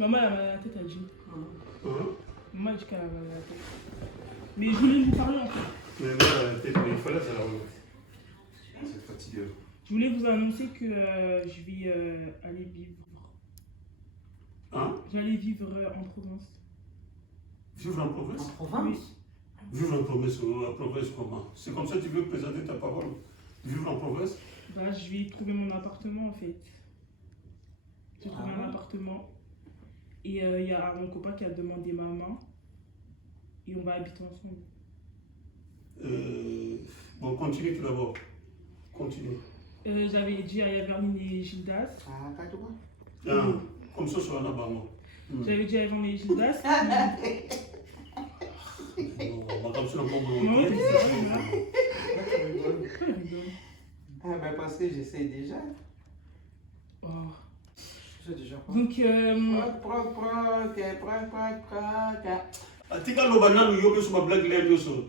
Maman, elle a mal à la tête, elle dit. Hein? Maman, elle dit qu'elle a mal à la tête. Mais je voulais vous parler en fait. Mais mal à la tête, mais il fallait ça la remonte. C'est fatigué. Je voulais vous annoncer que je vais aller vivre. Hein? J'allais vivre en Provence. Vivre en province? En province? Vivre en province comment? C'est comme ça que tu veux présenter ta parole? Vivre en province? Bah, je vais trouver mon appartement en fait. J'ai trouvé un ouais. appartement. Et il y a mon copain qui a demandé ma main. Et on va habiter ensemble. Bon, continue tout d'abord. Continue. J'avais dit à Yavermine et Gildas. Ah, t'as tout Ah, comme ça, sur un abonnement. J'avais dit à Yavermine et Gildas. Madame, c'est un bon Non, moment. c'est ça, là. Pourquoi elle rigole? Ah, ben parce que j'essaie déjà. Oh. Je déjà. Donc, Tika lo banana yo ke suma blague là yo so.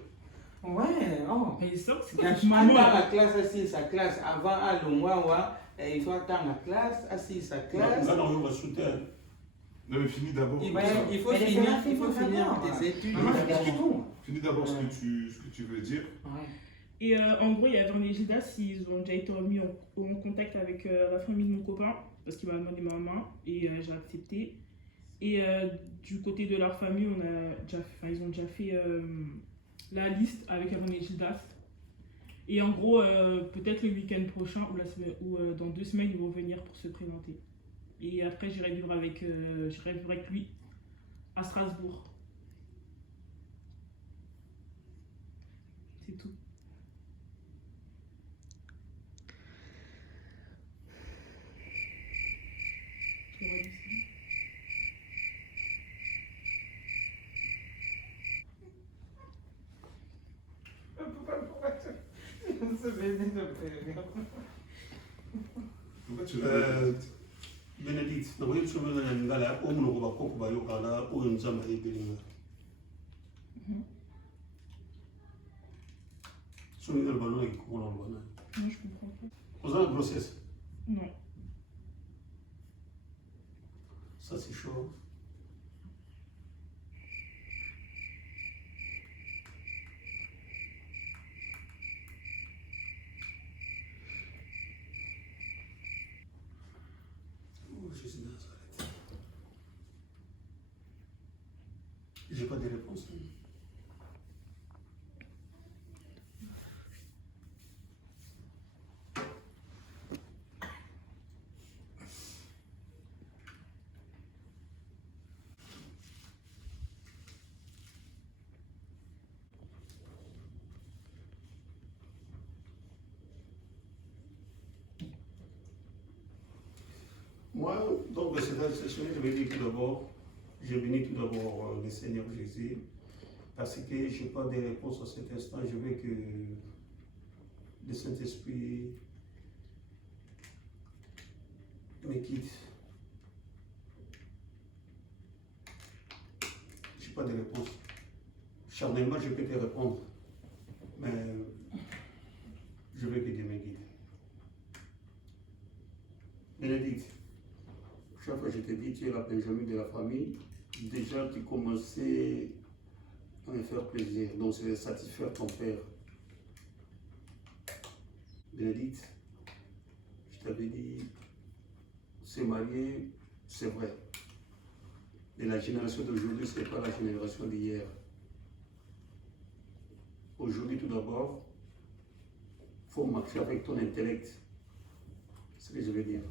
Ouais, oh. mais ça, c'est Quand quoi tu maman? attends la classe assise sa classe avant à l'Ongwawa, il faut attendre la classe assise sa classe. Là on va soutenir. Non mais finis d'abord. Il faut finir tes études. Finis d'abord ce que tu veux dire. Ouais. Et en gros, il y a Vernon et Gildas, ils ont déjà été mis en contact avec la famille de mon copain, parce qu'il m'a demandé ma main, et j'ai accepté. Et du côté de leur famille, ils ont déjà fait la liste avec Vernon et Gildas. Et en gros, peut-être le week-end prochain, ou dans 2 semaines, ils vont venir pour se présenter. Et après, j'irai vivre avec lui à Strasbourg. C'est tout. Tu aurais dit ça? Pourquoi tu veux Bénédicte, na voyez sur le ngala o mu ko ba ko ba yo kala o nzamba e belinga. Sur le ballon et ko non bana. Non, je comprends pas. Vous avez la grossesse? Non. Ça c'est chaud. Jésus Nazareth. J'ai pas de réponse. Moi, donc, c'est dans cette semaine, je vais dire tout d'abord, je bénis tout d'abord le Seigneur Jésus, parce que je n'ai pas de réponse à cet instant. Je veux que le Saint-Esprit me quitte. Je n'ai pas de réponse. Charnellement, je peux te répondre, mais je veux que Dieu me guide. Bénédicte. Chaque fois que je te dis, tu es la Benjamin de la famille, déjà tu commençais à me faire plaisir, donc c'est de satisfaire ton père. Bénédicte, je t'avais dit, se marier, c'est vrai. Mais la génération d'aujourd'hui, ce n'est pas la génération d'hier. Aujourd'hui, tout d'abord, il faut marcher avec ton intellect. C'est ce que je veux dire.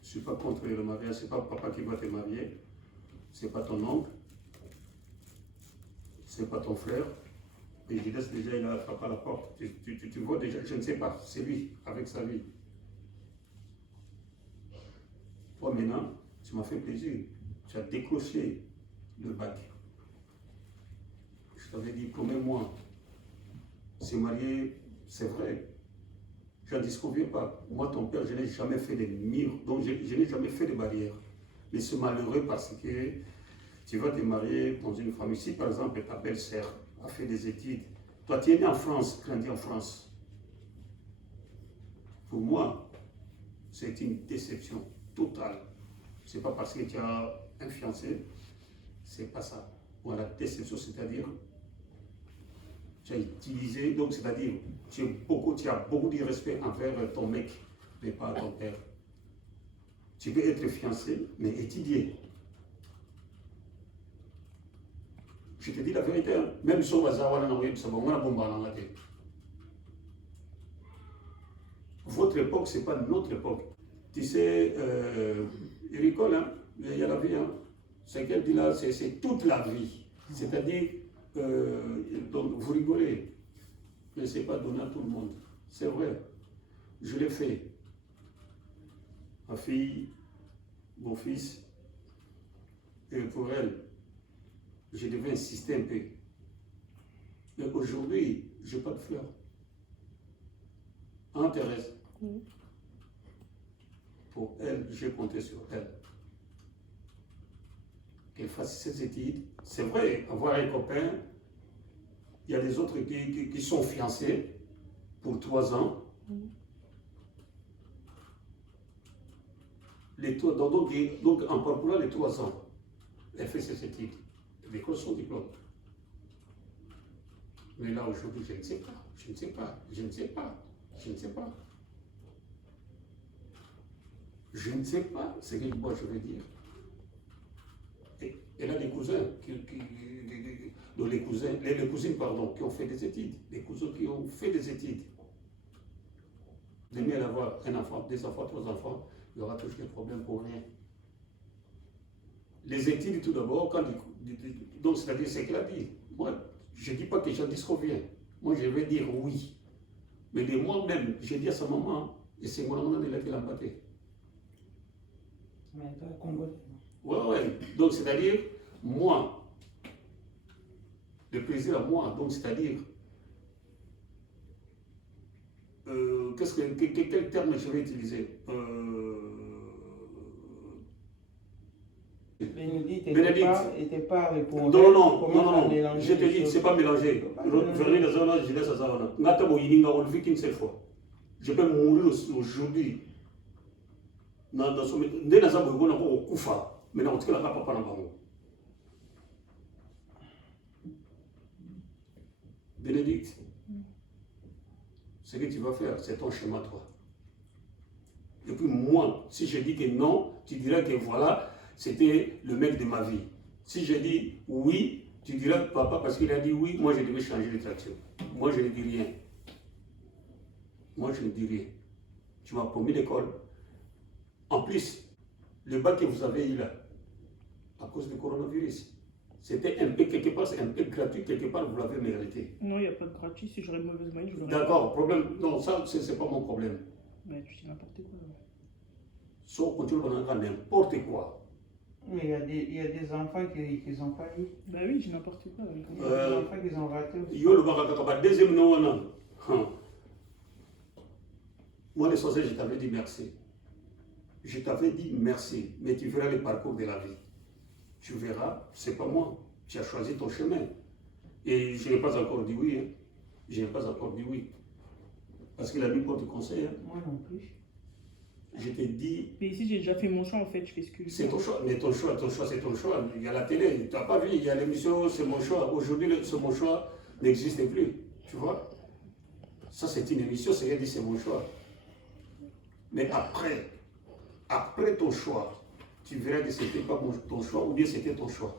Je ne suis pas contre le mariage, ce n'est pas papa qui va te marier, ce n'est pas ton oncle, ce n'est pas ton frère. Et je laisse déjà, il a frappé à la porte. Tu vois déjà, je ne sais pas, c'est lui, avec sa vie. Toi maintenant, tu m'as fait plaisir, tu as décroché le bac. Je t'avais dit, promets-moi, se marier, c'est vrai. Je n'en disconviens pas. Moi, ton père, je n'ai jamais fait de murs, donc je n'ai jamais fait de barrières. Mais c'est malheureux parce que tu vas te marier dans une famille. Si par exemple ta belle-sœur a fait des études, toi tu es né en France, grandi en France. Pour moi, c'est une déception totale. Ce n'est pas parce que tu as un fiancé, c'est pas ça. Ou la déception, c'est-à-dire, tu as utilisé, donc c'est-à-dire, tu as beaucoup de respect envers ton mec, mais pas ton père. Tu peux être fiancé, mais étudier. Je te dis la vérité, hein. Même si on va savoir, votre époque, ce n'est pas notre époque. Tu sais, il rigole, hein, il y a la vie. Hein. Ce qu'elle dit là, c'est toute la vie. C'est-à-dire, donc vous rigolez, mais ce n'est pas donné à tout le monde. C'est vrai, je l'ai fait. Ma fille, mon fils, et pour elle, je devais insister un peu. Mais aujourd'hui, je n'ai pas de fleurs. Hein, Thérèse? Oui. Pour elle, j'ai compté sur elle. Qu'elle fasse ses études. C'est vrai, avoir un copain, il y a des autres qui sont fiancés pour 3 ans. Oui. Donc, en parcourant les 3 ans, elle fait ses études. Elle décroche son diplôme. Mais là, aujourd'hui, je ne sais pas. Je ne sais pas. Je ne sais pas. Je ne sais pas. Je ne sais pas ce que moi je veux dire. Et elle a des cousins, les cousines, pardon, qui ont fait des études. Les cousins qui ont fait des études. Demain, elle va avoir un enfant, 2 enfants, 3 enfants, il y aura toujours des problèmes pour rien. Les études, tout d'abord, donc c'est-à-dire ce qu'elle a dit. Moi, je ne dis pas que j'en disconviens. Moi, je vais dire oui. Mais de moi-même, j'ai dit à sa maman, et c'est mon maman qui l'a battu. Mais toi, Congolais. Ouais. Donc, c'est-à-dire, moi, le plaisir à moi, donc, c'est-à-dire, quel terme je vais utiliser Bénédicte Bénédicte. n'était pas répondu. Non, je te dis, c'est pas mélangé. Vernis dans un an, je laisse à ça. On vit qu'une seule fois. Je peux mourir aujourd'hui. Dans son Bénédicte, ce que tu vas faire, c'est ton schéma, toi. Et puis moi, si je dis que non, tu diras que voilà, c'était le mec de ma vie. Si je dis oui, tu diras papa, parce qu'il a dit oui, moi je devais changer de traction. Moi je ne dis rien. Moi je ne dis rien. Tu m'as promis l'école. En plus, le bac que vous avez eu là, à cause du coronavirus, c'était un peu quelque part, c'est un peu gratuit, quelque part vous l'avez mérité. Non, il n'y a pas de gratuit. Si j'aurais une mauvaise moyenne, je l'aurais. D'accord, problème. Non, ça, c'est pas mon problème. Mais tu dis n'importe quoi. Soit on continue à n'importe quoi. Mais il y a des enfants qui n'ont pas eu. Bah oui, j'ai n'importe quoi. Il y a des enfants qui ont raté aussi. Yo le bakakaba deuxième nom wana. Moi les sorciers, je t'avais dit merci. Je t'avais dit merci, mais tu verras le parcours de la vie. Tu verras, c'est pas moi. Tu as choisi ton chemin. Et je n'ai pas encore dit oui. Hein. Je n'ai pas encore dit oui. Parce qu'il a mis pour te conseil. Hein. Moi non plus. Je t'ai dit. Mais ici, j'ai déjà fait mon choix en fait. Je fais ce que je veux. C'est ton choix. Mais ton choix, c'est ton choix. Il y a la télé, tu n'as pas vu. Il y a l'émission, c'est mon choix. Aujourd'hui, ce mon choix n'existe plus. Tu vois? Ça, c'est une émission, c'est qu'elle dit c'est mon choix. Mais après ton choix, tu verras que ce n'était pas ton choix ou bien c'était ton choix.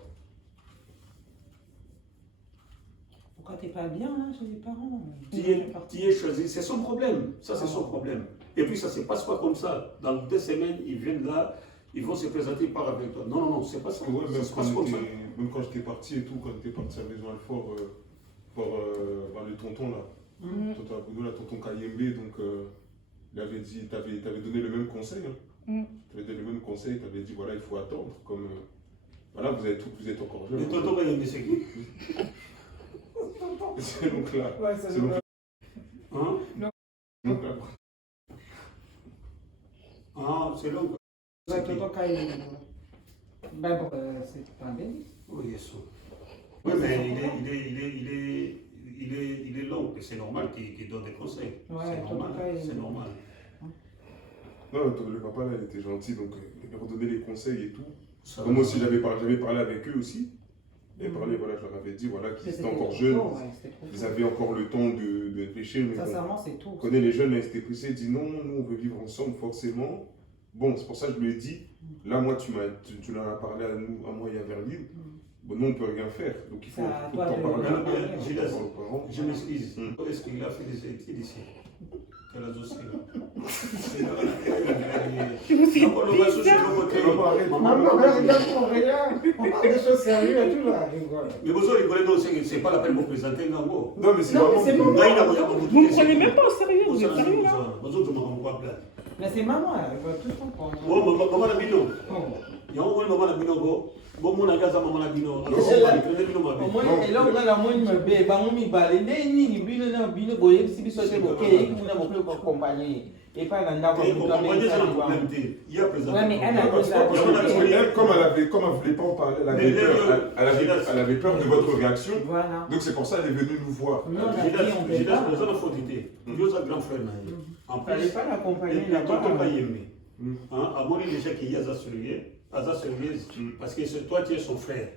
Pourquoi tu n'es pas bien là chez les parents? Tu es choisi, c'est son problème. Ça, c'est son problème. Et puis, ça ne se passe pas comme ça. Dans 2 semaines, ils viennent là, ils vont se présenter par avec toi. Non, c'est pas ça. Ouais, Ça se passe comme ça. même quand j'étais parti et tout, quand j'étais parti à Maison Alfort, le tonton là, tonton Agoudou, là, tonton Kayembe, donc il avait dit, t'avais donné le même conseil. Hein. Tu avais donné le même conseil, tu avais dit voilà, il faut attendre. Comme, voilà, vous êtes encore jeune. Et tonton Kayembe, c'est qui? C'est donc là. Ouais, c'est donc là. Hein? Donc là. Ah, c'est l'oncle. Ouais, tonton Kaï. Ben bon, c'est pas un béni. Oui, yes. Oui, mais il est l'oncle, c'est normal qu'il donne des conseils. Ouais, c'est normal. tonton Kaï. C'est normal. Non, le papa là, il était gentil, donc il redonnait les conseils et tout. Ça Donc, moi va. aussi, j'avais parlé avec eux aussi. J'avais parlé, voilà, je leur avais dit voilà, qu'ils étaient encore jeunes, ils avaient encore le temps de réfléchir. Mais Sincèrement, c'est tout. on connaît les jeunes, là, ils étaient pressés, ils disent non, nous, on veut vivre ensemble, forcément. Bon, c'est pour ça que je lui ai dit, là, moi, tu en as parlé à moi et à Verline. Bon, nous, on ne peut rien faire. Donc, il faut t'en parler. Je m'excuse. Est-ce qu'il a fait des études ici? Quel a dossier là? Maman, regarde mon regard. On parle des choses sérieuses et tout là. Mais vous rigolez donc, c'est pas la peine de vous présenter Nango. Non, mais c'est Non, mais vraiment. c'est bon. Vous me prenez même pas au sérieux, vous êtes sérieux là? Vous autres, je m'en rends pas plein. Mais c'est maman, elle va tout comprendre. Bon, maman la bino. Il y a un moment maman la bino go. Bon, mon agaza maman la bino. Au moins, et là, on a la moindre me bé, bah, on m'y balé, ni bino, non, bino, boye, si biso c'est ok, et qu'on a mon plus accompagné. Et pas dans la Il y a présenté. Ouais, mais elle a posé la Elle, comme elle voulait pas en parler, elle avait peur de votre réaction. Voilà. Donc c'est pour ça qu'elle est venue nous voir. Nous, on a dit, on J'ai peut pas. besoin de faudité. Dieu a grand frère. En Fallait plus, pas l'accompagner il y a là-bas. tonton pas aimé. À mon avis, déjà qu'il y a Azasuriez, parce que toi, tu es son frère.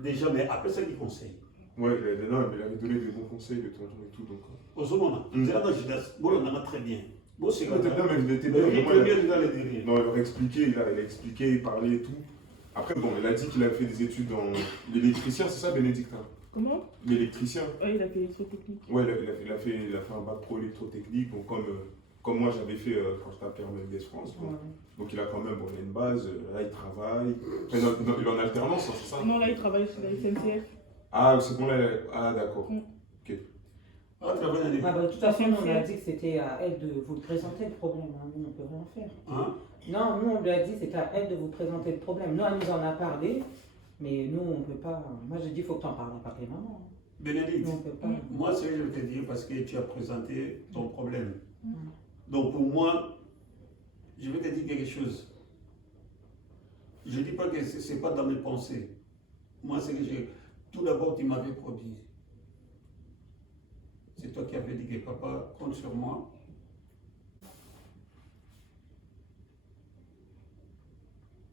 Déjà, mais après ça, il conseille. Ouais, non, mais il avait donné des bons conseils, de tonton et tout. Donc. Au moment, c'est là dans Judas. Bon, on en a très bien. Bon, c'est Non, comme ça. mais il était bien. Le premier, il a les derniers. Non, il leur a expliqué, il a expliqué, il parlait et tout. Après, bon, il a dit qu'il avait fait des études dans l'électricien, c'est ça, Bénédicte? Comment? L'électricien. Ouais, il a fait l'électrotechnique. Ouais, il a fait un bac pro électrotechnique, donc comme moi j'avais fait quand j'étais à Permanent France. Donc il a quand même il a une base, là il travaille. Enfin, il est en alternance, hein, c'est ça? Non, là, il travaille sur la SNCF. Ah, c'est bon, là. Ah, d'accord. Ok. Ah, travaille dans les. Ah bah, de toute façon, on a dit que c'était à elle de vous présenter le problème. Hein. Nous, on ne peut rien faire. Hein? Non, nous, on lui a dit que c'était à elle de vous présenter le problème. Nous, elle nous en a parlé, mais nous, on ne peut pas. Moi, j'ai dit il faut que tu en parles à papa et maman. Bénédicte, Nous, on ne peut pas. moi, c'est ce que je vais te dire parce que tu as présenté ton problème. Donc, pour moi, je vais te dire quelque chose. Je ne dis pas que ce n'est pas dans mes pensées. Moi, c'est que j'ai. Tout d'abord, tu m'avais promis. C'est toi qui avais dit que papa compte sur moi.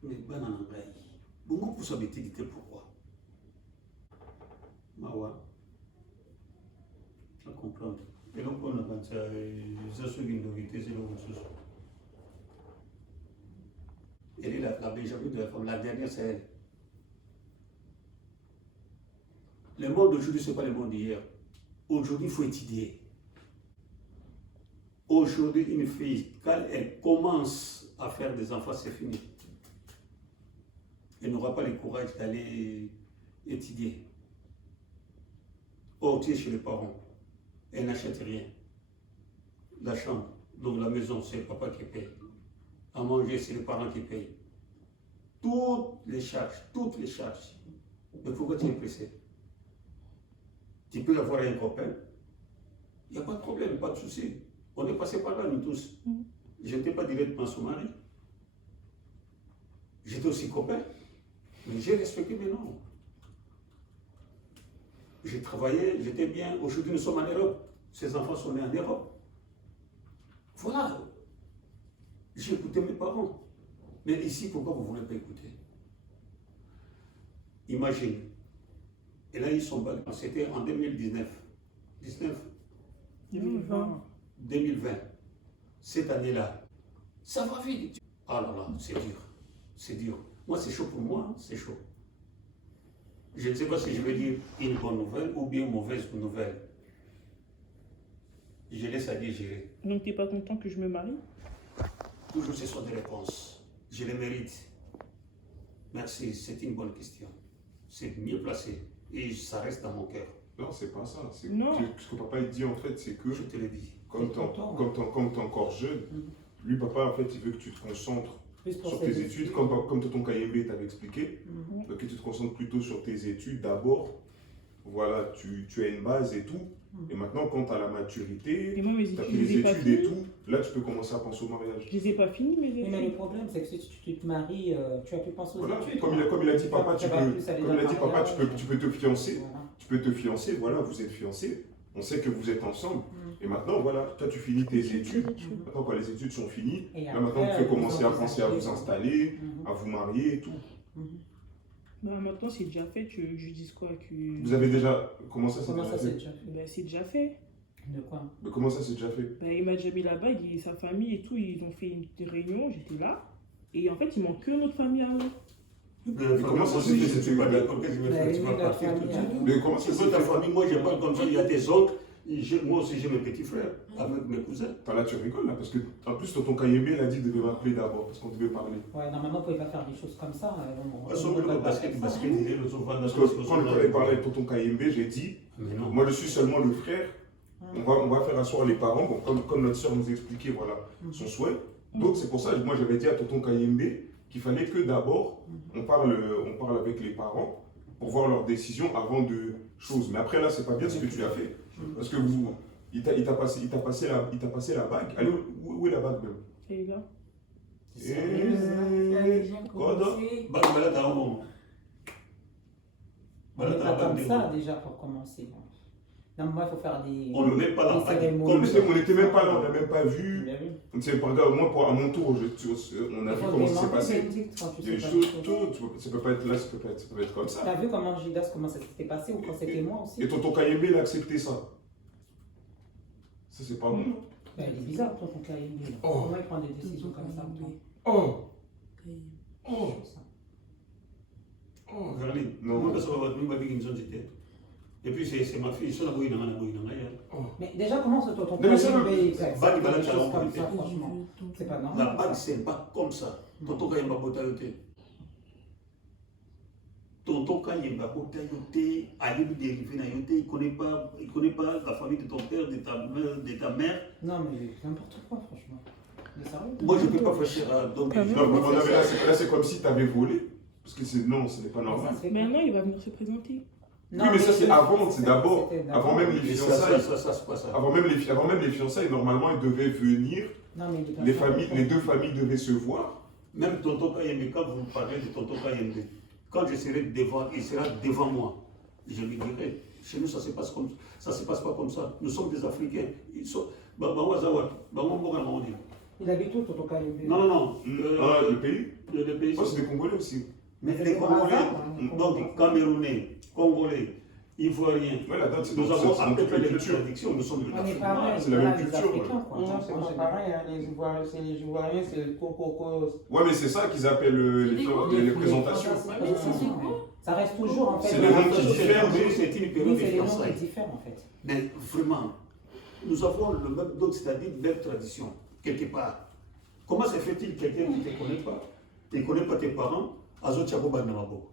Mais banana ngai. Bongo pour s'habiter pourquoi? Mawa. À comprendre. Et donc on a pensé à ça une novité, c'est le ressource. Elle est la Benjamin de la femme, la dernière c'est elle. Le monde d'aujourd'hui, ce n'est pas le monde d'hier. Aujourd'hui, il faut étudier. Aujourd'hui, une fille, quand elle commence à faire des enfants, c'est fini. Elle n'aura pas le courage d'aller étudier. Oh, tu es chez les parents. Elle n'achète rien. La chambre, donc la maison, c'est le papa qui paye. À manger, c'est les parents qui payent. Toutes les charges, toutes les charges. Mais pourquoi tu es pressé? Tu peux avoir un copain, il n'y a pas de problème, pas de souci. On est passé par là, nous tous. Je n'étais pas directement son mari. J'étais aussi copain, mais j'ai respecté mes noms. J'ai travaillé, j'étais bien. Aujourd'hui, nous sommes en Europe. Ces enfants sont nés en Europe. Voilà. J'ai écouté mes parents. Mais ici, pourquoi vous ne voulez pas écouter? Imagine. Et là, ils sont battus. C'était en 2019. 2020. Cette année-là. Ça va vite. Ah là là, c'est dur. C'est dur. Moi, c'est chaud pour moi. C'est chaud. Je ne sais pas si je vais dire une bonne nouvelle ou bien une mauvaise nouvelle. Je laisse à Dieu gérer. Donc, tu n'es pas content que je me marie? Toujours, ce sont des réponses. Je les mérite. Merci, c'est une bonne question. C'est mieux placé. Et ça reste dans mon cœur. Non, c'est pas ça. Non. Ce que papa il dit en fait, c'est que Je te l'ai dit. comme tu es encore jeune, lui, papa, en fait, il veut que tu te concentres sur tes études. Comme ton KMB t'avait expliqué, que tu te concentres plutôt sur tes études d'abord. Voilà, tu as une base et tout. Et maintenant, quand tu as la maturité, Et moi, mes tu as études, fait je les les ai pas études et finies. tout, là, tu peux commencer à penser au mariage. Je les ai pas finies, mes études. Mais le problème, c'est que si tu te maries, tu as pu penser aux Voilà, études. comme il a dit papa, tu peux te fiancer. Voilà. Tu peux te fiancer, voilà, vous êtes fiancés, on sait que vous êtes ensemble. Et maintenant, voilà, toi tu finis tes études. Maintenant, quand les études sont finies, Et là maintenant après, vous pouvez vous commencer à envisagez penser à vous de- installer, à vous marier et tout. Bah, maintenant, c'est déjà fait. Tu veux que je dise quoi que... Vous avez déjà. Comment ça c'est Comment déjà ça s'est fait? déjà fait? Bah, c'est déjà fait. De quoi? Mais comment ça c'est déjà fait? Bah, il m'a déjà mis la bague et sa famille et tout, ils ont fait une réunion, j'étais là. Et en fait, il manque que notre famille à eux. Mais comment ça se fait? fait? Je ne suis pas d'accord que je me Bah, fais, tu oui, vas la partir tout de famille, suite. hein. Mais comment ça Tu se veux ta fait? famille, moi je parle comme ça, il y a tes oncles, moi aussi j'ai mes petits frères, avec mes cousins. Attends, là tu rigoles là, parce que en plus tonton Kayembe il a dit de m'appeler d'abord, parce qu'on devait parler. Ouais, normalement, vous pouvez pas faire des choses comme ça. Parce qu'il disait le souvent Parce que quand j'avais parlé avec tonton Kayembe, j'ai dit, Mais non. moi je suis seulement le frère, on va faire asseoir les parents, bon, comme notre soeur nous expliquait, voilà, son souhait. Donc c'est pour ça, moi j'avais dit à tonton Kayembe qu'il fallait que d'abord on parle avec les parents pour voir leur décision avant de choses. Mais après là, c'est pas bien ce que tu as fait. Parce que il t'a passé la bague. Allez, où est la bague même? Et les gars, Quoi donc? Bah, voilà, t'as un moment. On Voilà, n'est t'as pas un comme ça moment. déjà pour commencer. Non, moi, il faut faire des. On ne met pas la des bague cérémonies. comme ça. On n'était même pas là, on n'a même pas vu. Mais oui. On ne sait pas, regarde, moi, à mon tour, on a vu comment ça s'est passé. Il y a des choses, ça peut pas être là, ça peut être comme ça. T'as vu comment Judas, comment ça s'était passé ou quand c'était moi aussi? Et tonton Kayembe, il a accepté ça. Ça, c'est pas bon. Ben, il est bizarre, ton Kayembe. Oh. Comment il prend des décisions comme ça? Oh! Oh! Oh! Regardez, Non. moi, parce que je vais dire une chose, j'étais. Et puis, c'est ma fille, ça, la bouille, Mais déjà, comment ce tonton Non, mais ça, Kayembe il Bague, accepte il va des la choses faire comme en ça, franchement? C'est pas La normal. bague, c'est pas comme ça. Tonton Kayemba Botayote. Tonton Kayemba Botayote, à lui dérivé na yote, il connaît pas la famille de ton père, de ta mère. Non, mais n'importe quoi, franchement. Mais sérieux? Moi, je ne peux pas faire ça. Donc, Pas je- Non, mais là, c'est comme si tu avais volé. Parce que non, ce n'est pas normal. Ça se fait mais pas. non, il va venir se présenter. Non, Oui, mais ça, c'est avant, c'est d'abord. c'était Avant même les Mais fiançailles. ça, c'est pas ça. Avant même les fiançailles, normalement, ils devaient venir. Non, mais il est pas Les fait. deux familles devaient se voir. Même tonton Kayembe, quand vous parlez de tonton Kayembe, quand je serai devant, il sera devant moi. Je lui dirai, chez nous, ça ne se passe pas comme ça. Nous sommes des Africains. Ils sont. Il habite où, tonton Kayembe? Non. Le pays. Le pays. Oh, c'est des Congolais aussi. Mais C'est les pour Congolais, hasard, hein, donc Camerounais, Congolais, Ivoiriens, Ouais, la date, c'est nous dans avons c'est à dans peu toute près la les mêmes culture. traditions. Nous sommes des On est Africains. pareil, c'est la même les culture, Africains, quoi. Non, Moi, c'est moi, pas j'ai- pareil, hein. Les Ivoiriens, c'est les Ivoiriens, c'est le coco. Ouais, mais c'est ça qu'ils appellent les présentations. Ça reste toujours en fait. C'est les noms qui diffèrent, mais mais c'est une Oui, période de c'est les noms qui fiançailles. diffèrent en fait. Mais vraiment, nous avons le même, donc c'est-à-dire même tradition, quelque part. Comment se fait-il quelqu'un qui ne te connaît pas, tu ne connais pas tes parents, Azo Tchabo Banamabo?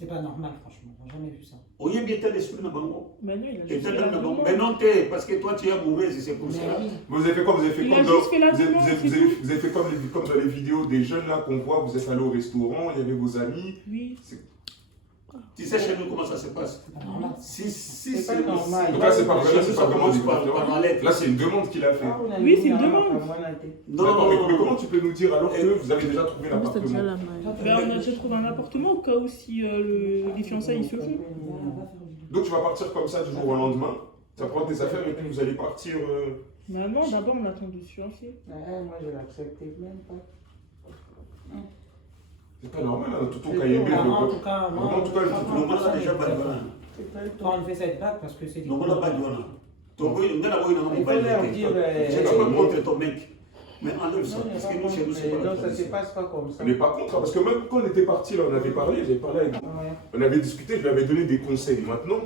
C'est pas normal, franchement. On n'a jamais vu ça. Oye bien tel esprit na bango. Mais non, il a Et juste tel fait la na bango. demande. Mais non, t'es, parce que toi tu es amoureuse et c'est pour Mais ça. oui. Vous avez fait quoi? Vous avez fait Il comme a dans, juste fait la vous avez- demande, vous avez- c'est vous avez- tout. vous avez fait comme dans les vidéos des jeunes là qu'on voit, vous êtes allé au restaurant, il y avait vos amis. Oui. Tu sais chez nous comment ça se passe? C'est pas normal. Si C'est pas normal. Donc là, c'est pas Chez là, nous, c'est ça pas vraiment commence des par la lettre. Là, c'est une demande qu'il a fait. Oui, c'est une demande. Non, D'accord, mais non, comment non. tu peux nous dire alors que vous avez déjà trouvé l'appartement? Ben, on a déjà trouvé un appartement au cas où si les fiançailles ils se font. Donc tu vas partir comme ça du jour au lendemain, tu vas prendre tes affaires et puis vous allez partir. Ben non, d'abord on attend de se fiancer. Moi, je l'acceptais même pas. C'est pas normal, hein, tout ton C'est Kayembe. tout, En tout cas, En tout cas, Non, on a déjà pas de balin. Quand on fait cette bague, parce que c'est des. Non, on n'a pas de balin. Donc, on a la voix dans mon Il faut leur dire. Je ne pas contre ton mec. Mais enlève ça. Non, Parce que nous, chez nous, c'est pas la non, ça se tradition. passe pas comme ça. On n'est pas contre, hein, parce que même quand on était parti, là, on avait parlé, j'avais parlé avec. Ouais. On avait discuté, je lui avais donné des conseils. Maintenant,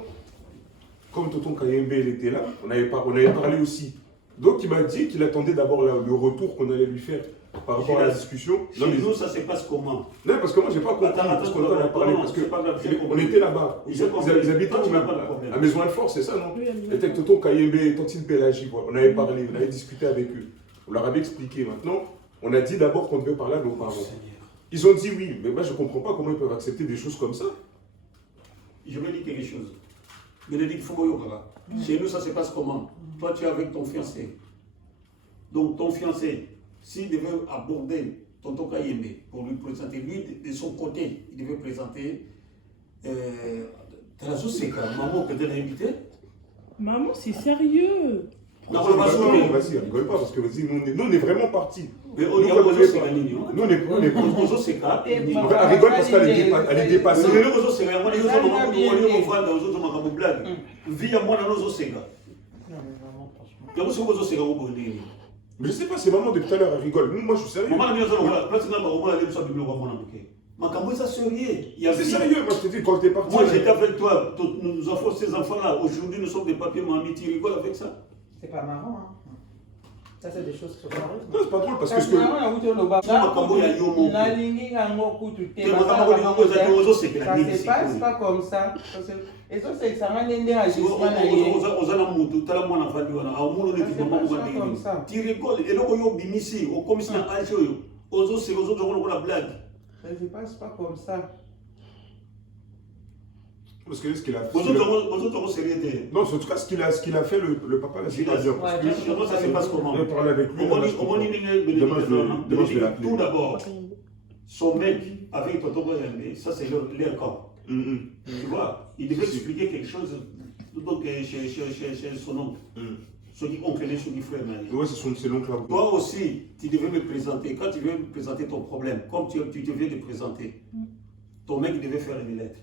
comme Tonton Kayembe il était là, on avait parlé aussi. Donc il m'a dit qu'il attendait d'abord le retour qu'on allait lui faire par rapport à la discussion. Chez Non, mais, nous, ça se passe comment? non, parce que moi j'ai pas compris Attends, ce qu'on en a parlé, non, parce que c'est pas grave, j'ai on compris. était là-bas. Ils J'ai compris. habitaient Toi, tu n'as pas de problème. à Maison Alfort, c'est ça, non? Oui, Et avec Tonton Kayembe, Tantine Pélagie, voilà. On avait parlé, on avait discuté avec eux. On leur avait expliqué. Maintenant, on a dit d'abord qu'on devait parler à nos parents. Ils ont dit oui, mais moi je ne comprends pas comment ils peuvent accepter des choses comme ça. Je vais dire quelque chose. Bénédicte Fogoyokara. Chez nous, ça se passe comment? Toi, tu es avec ton fiancé. Donc, ton fiancé, s'il devait aborder Tonton Kayembe pour lui présenter, lui, de son côté, il devait présenter Tarazo Seka, maman peut-être invité. Maman, c'est sérieux. Non, on va sourire. Vas-y, rigole pas, parce que vas-y, nous, on est vraiment partis. Mais on y a posé ces gagnants. Nous, on est Pozo c'est cas. Elle rigole parce qu'elle est dépassée. Mais nous, c'est rien. Moi, les autres, on va dans les autres, on va blague. Vie à moi, dans nos autres, c'est gars. Non, mais vraiment, franchement. Il y a aussi aux autres, c'est gars, au Bondi. Mais je sais pas, c'est maman depuis tout à l'heure, elle rigole. Moi, je suis sérieux. Maman, la maison, la place, on va aller sur le bureau, on va ma comment ça sérieux? C'est sérieux, moi je te dis, quand t'es parti. Moi j'étais avec toi, nous avons ces enfants-là. Aujourd'hui, nous sommes des papiers, mamie, tu rigoles avec ça? C'est pas marrant, hein. Ça, c'est des choses qui sont marrantes. Non, c'est pas drôle parce que. Ça se passe pas comme ça. Et ça, c'est ça, on est né à tu rigoles, et là, on est ici, on commence à agir. Aux autres, c'est aux autres, on a la blague. Ça se passe pas comme ça. Parce que ce qu'il a fait. Aux autres, c'est non, en tout cas, ce qu'il a fait, le papa, là, c'est pas bien. Ça se passe comment? On va parler avec lui. Demain, je vais l'appeler. Tout d'abord, son mec avec Tonton Boyamé, ça c'est leur camp. Tu vois, il devait expliquer quelque chose donc, chez son oncle. Ceux qui oncle, ceux qui frère. Oui, c'est l'oncle. Toi aussi, tu devais me présenter. Quand tu devais me présenter ton problème, comme tu devais te présenter, ton mec devait faire une lettre.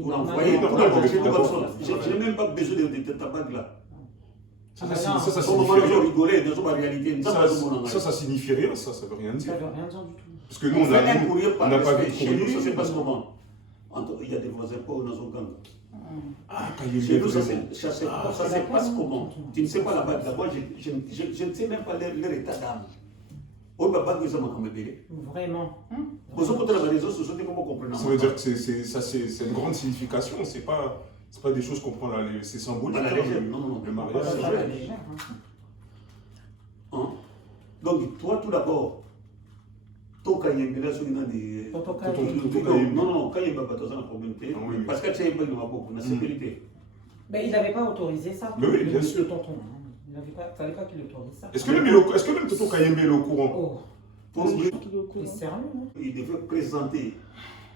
Pour l'envoyer. Je n'ai même pas besoin de ta bague là. Ça signifie rien, ça veut rien dire. Ça veut rien dire du tout. Parce que nous, on n'a pas vu de chez nous, ça se passe comment? Il y a des voisins pauvres dans son gang. Chez nous, ça se passe comment? Tu ne sais pas la bague là-bas, je ne sais même pas leur état d'âme. Vraiment. Ça veut dire que c'est une grande signification, c'est pas des choses qu'on prend là, c'est symbolique. Le mariage, c'est vrai. Donc, toi, tout d'abord, ton Kayembe, là, sur des. Non, Kayembe, pas un problème. Parce que tu n'as pas une sécurité. Mais il n'avait pas autorisé ça. Mais oui, bien sûr. Le tonton. Il ne fallait pas qu'il autorise ça. Est-ce que même Tonton Kayembe est au courant? Oh. Pour lui, il est sérieux, non? Il devait présenter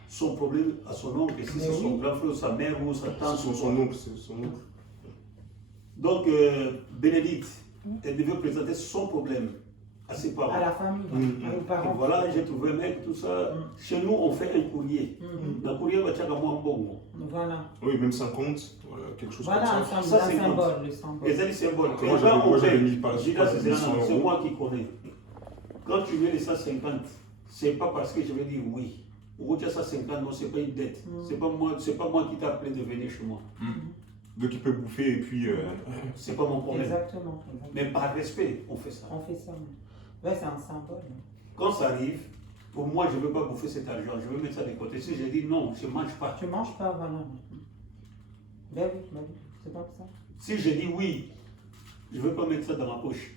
son problème à son oncle, si c'est son grand frère, sa mère ou sa tante. Son oncle, c'est son oncle. Donc, Bénédicte, elle devait présenter son problème à ses parents. À la famille, aux parents. Voilà, j'ai trouvé un mec, tout ça. Chez nous, on fait un courrier. Le courrier va être à moi un bon. Voilà. Oui, même 50, quelque chose comme ça. Voilà, un symbole, le symbole. Et c'est le symbole. Moi, j'avais mis par c'est moi qui connais. Quand tu veux les 150, c'est pas parce que je vais dire oui. Ou tu as 150, non, c'est pas une dette. C'est pas moi qui t'ai appelé de venir chez moi. Donc il peut bouffer et puis. C'est pas mon problème. Exactement. Mais par respect, on fait ça. On fait ça. Ouais, c'est un symbole. Quand ça arrive, pour moi, je ne veux pas bouffer cet argent. Je veux mettre ça de côté. Si je dis non, je ne mange pas. Tu ne manges pas, voilà. Ben oui, c'est pas ça. Si je dis oui, je ne veux pas mettre ça dans ma poche.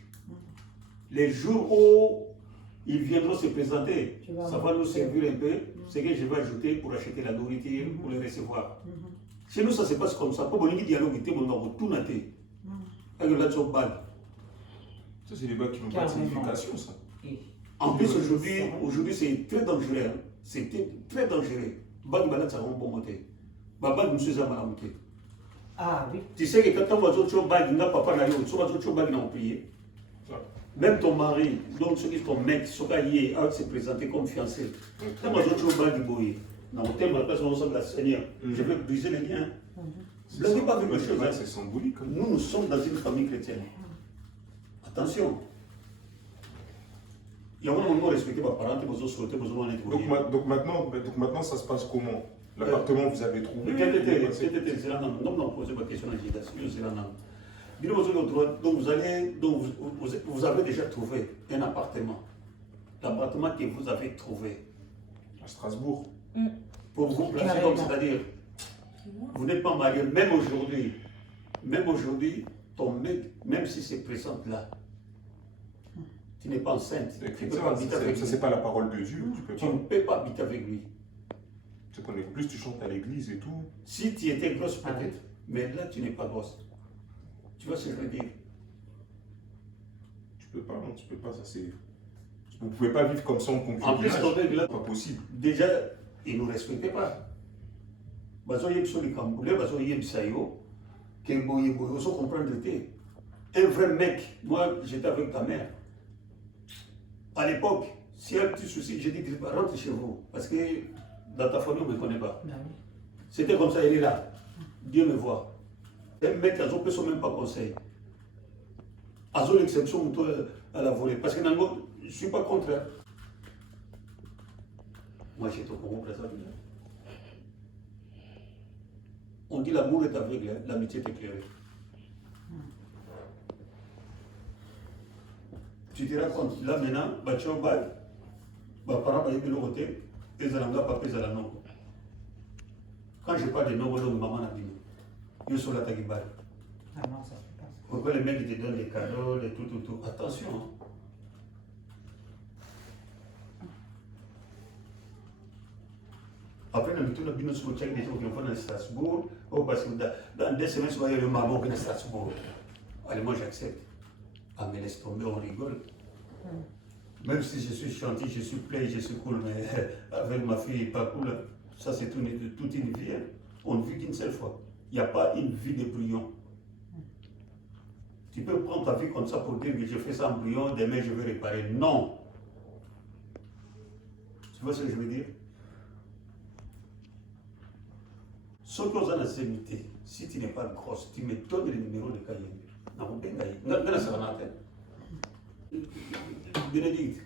Les jours où ils viendront se présenter, ça va nous servir un peu. C'est que je vais ajouter pour acheter la nourriture, pour les recevoir. Chez nous, ça se passe comme ça. Pour que dialogue, on va tout noter. Avec la job bague. Ça, c'est des bagues qui n'ont pas de signification, ça. En plus, aujourd'hui, c'est très dangereux. C'est très dangereux. Bague malade, ça rend bon monter. Bague, nous sommes à monter. Ah oui. Tu sais que quand on va sur bague, n'a pas parlé, tu vas sur bague, n'a pas prié. Même ton mari, donc ceux qui sont ton mec, ceux qui ont se présenter comme fiancé. Quand on va sur bague, dans mon thème, après, on s'en la Seigneur. Je vais briser les liens. Blaguez pas avec les choses. C'est symbolique. Nous sommes dans une famille chrétienne. Attention. Il y a un moment où respecter mes parents, vous souhaitez besoin d'être. Donc maintenant, ça se passe comment? L'appartement, vous avez trouvé? Non, posez ma question à donc vous avez déjà trouvé un appartement. L'appartement que vous avez trouvé. À Strasbourg. Pour vous placer comme c'est-à-dire, vous n'êtes pas marié, même aujourd'hui, ton mec, même si c'est présent là, tu n'es pas enceinte. Tu peux pas habiter avec lui. Ça, c'est pas la parole de Dieu. Tu ne peux pas habiter avec lui. Tu connais plus, tu chantes à l'église et tout. Si tu étais grosse, peut-être, mais là, tu n'es pas grosse. Tu vois ce que je veux dire? Tu peux pas, ça c'est. Vous ne pouvez pas vivre comme ça en concubinage. En plus, ton mec là, pas possible. Déjà, il ne nous respectait pas. Kemboye, on se comprend de thé. Un vrai mec, moi j'étais avec ta mère. À l'époque, s'il y a un petit souci, j'ai dit rentre chez vous. Parce que dans ta famille, on ne me connaît pas. C'était comme ça, il est là. Dieu me voit. Un mec, ils ne peut même pas conseil. Ils ont l'exception à la volée. Parce que dans le monde, je ne suis pas contre. Moi, j'ai tout compris présent. On dit l'amour est aveugle, l'amitié est éclairée. Tu te rends compte, là maintenant, tu as un bail, parents vont de l'autre côté, et ils ont papa, ils ont non. Quand je parle de non, maman n'a dit non. Ils sont là, tu as dit bail. Ah non, ça fait pas ça. Pourquoi les mecs ils te donnent des cadeaux, des tout. Attention. Hein. Après, nous avons vu sur le check des gens qui ont fait dans Strasbourg. Oh, parce que dans 2 semaines, il y a le maman qui est à Strasbourg. Allez, moi j'accepte. Ah, mais laisse tomber, on rigole. Même si je suis gentil, je suis play, je suis cool, mais avec ma fille, pas cool. Ça, c'est toute une vie. Hein. On ne vit qu'une seule fois. Il n'y a pas une vie de brouillon. Tu peux prendre ta vie comme ça pour dire que je fais ça en brouillon, demain je vais réparer. Non. Tu vois ce que je veux dire? Sauf aux anacémités, si tu n'es pas grosse, tu me donnes le numéro de Kayembe. Non, Bénédicte,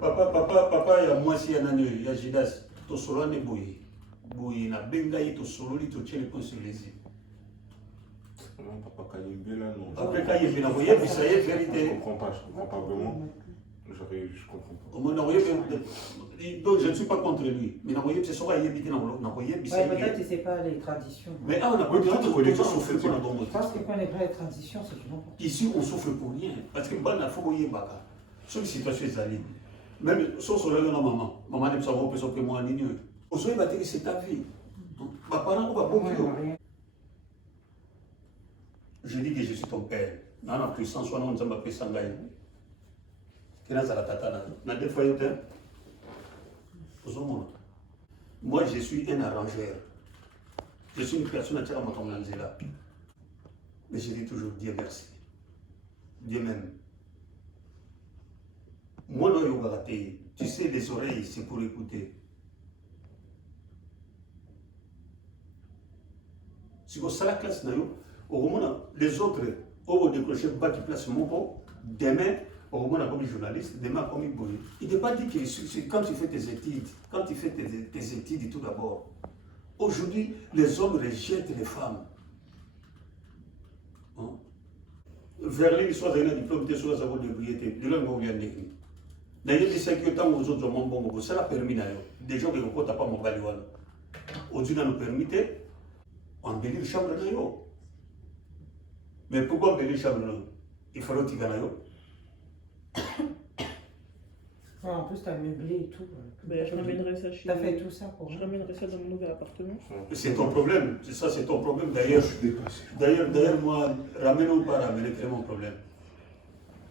papa, il y a moi si il y a Jidas, to solo ne boye. Boye na benga yi to solo li to tchele consulezi. Papa Kayembe là, non. Après Kayembe, na voyez, puis ça y est, vérité. Je comprends pas vraiment. Je comprends pas. Donc je ne suis pas contre lui. Mais c'est ça qu'il y a Peut-être que ce n'est pas les traditions. Mais on a pas besoin de collecter souffrir pour la bonne. Je pense que quand les vraies traditions, c'est une autre. Ici, on souffre pour rien. Parce que il faut y baka. Sur situation est allée. Même si on est là, maman ne peut savoir que moi en ligne. On se dit c'est ta vie. Ma parent, on va beaucoup. Je dis que je suis ton père. Non, non, plus sans soi, non, on m'appelle Sangaï. Moi, je suis un arrangeur. Je suis une personne à tirer mon là. Mais je dis toujours Dieu merci. Dieu même. Moi, tu sais, les oreilles, c'est pour écouter. Si vous avez la classe, les autres, au décrocher bas qui place mon pot, demain, au moment comme journaliste, demain comme boy. Il n'est pas dit que quand tu fais tes études, tes études tout d'abord. Aujourd'hui, les hommes rejettent les femmes. Hein? Vers les soit d'un diplôme, tu soit avoir de briète, de l'homme qui a négri. D'ailleurs, les 5 ans aux autres hommes, bon, ça l'a permis d'ailleurs. Des gens qui ne comptent pas mon balual. Aujourd'hui, nous permettez, embellir la chambre d'ailleurs. Mais pourquoi embellir la chambre? Il faut que tu gagnes. Ouais, en plus, tu as meublé et tout. Ben, je ramènerai ça chez Tu as fait tout ça pour Je ramènerai ça dans mon nouvel appartement. C'est ton problème. Ça, c'est ton problème. D'ailleurs, moi, ramène ou pas ramener, c'est mon problème.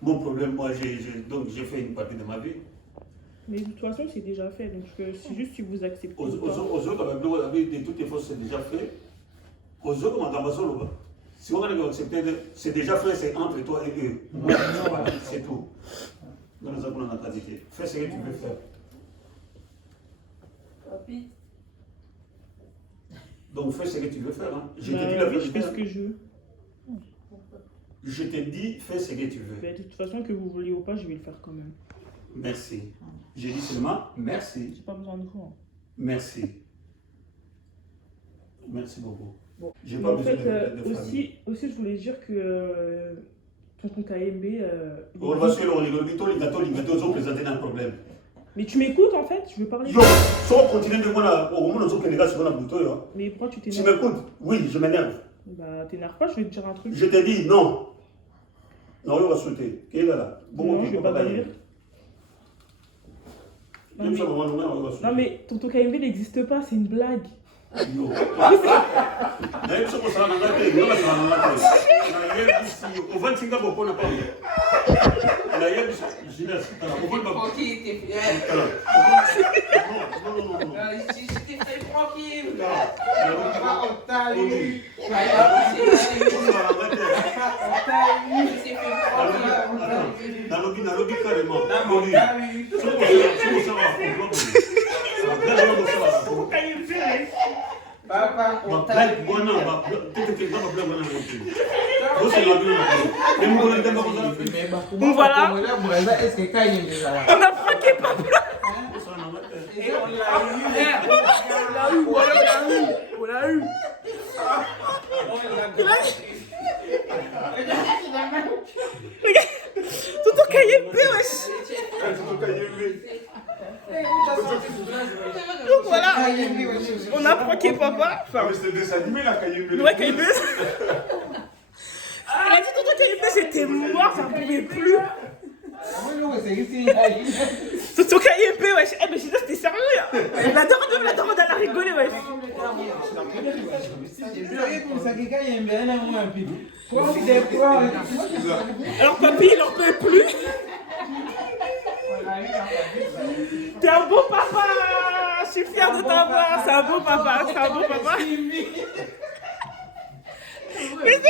Mon problème, moi, j'ai fait une partie de ma vie. Mais de toute façon, c'est déjà fait. Donc, c'est juste si vous acceptez. Aux autres, de toutes les façons, c'est déjà fait. Aux autres, on si on a accepté, c'est déjà fait, c'est entre toi et eux. Moi, c'est tout. Dans les accords, on a pas dit. Fais ce que tu veux faire. Papi. Donc, fais ce que tu veux faire. Hein. Je t'ai dit La la vie, je vérité. fais ce que je veux. Je t'ai dit, fais ce que tu veux. Ben, de toute façon, que vous vouliez ou pas, je vais le faire quand même. Merci. J'ai dit seulement merci. J'ai pas besoin de vous. Hein. Merci. Merci beaucoup. Bon. J'ai Mais pas en besoin fait, de famille. aussi, je voulais dire que tonton KMB. On va suivre les autres présenter un problème. Mais tu m'écoutes en fait, je veux parler. Yo, si on continue de voir au moment où les gars se vont à bouton, Mais pourquoi tu tu t'énerves? m'écoutes? Oui, je m'énerve. Bah, t'énerve pas, je vais te dire un truc. Je t'ai dit non. Non, on va sauter. Qui est là? Non, je vais pas dire. Non, mais tonton KMB n'existe pas, c'est une blague. Yo. D'ailleurs, ce qu'on s'en a engagé, nous, on s'en a engagé. On va te dire qu'on n'a pas. D'ailleurs, je laisse. On va te dire. Ok, t'es fier. Non. Je t'ai fait nalobi carrément Papa, on t'a vu. Donc voilà. Est-ce que quand il est là? On a franqué papa. Et on l'a eu. On l'a eu. Tonton KMP, wesh. Donc voilà, on a franqué papa. Enfin, C'était dessin animé là, KMB. ouais, KMP. Il a dit tonton KMP, c'était mort, ça ne pouvait plus. Tonton KMP, wesh. Eh, mais je disais, c'était sérieux. La daronne, elle a rigolé, wesh. Alors, papy, il en peut plus. T'es un beau papa. Je suis fière de t'avoir. C'est un beau papa. C'est un beau papa. Mais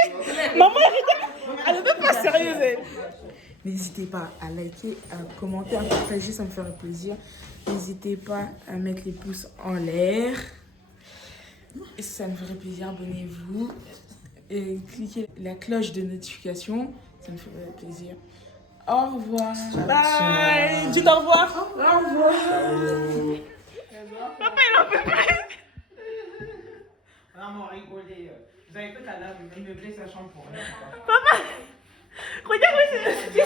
maman, elle est même pas sérieuse. Elle. N'hésitez pas à liker, à commenter, à partager, ça me ferait plaisir. N'hésitez pas à mettre les pouces en l'air. Et ça me ferait plaisir, abonnez-vous. Et cliquez la cloche de notification, ça me ferait plaisir. Au revoir. Bye. Dites au revoir. Au revoir. Papa, il en peut plus. Vraiment rigolé. Vous avez fait la dame meubler sa chambre pour rien. Papa, regarde, c'est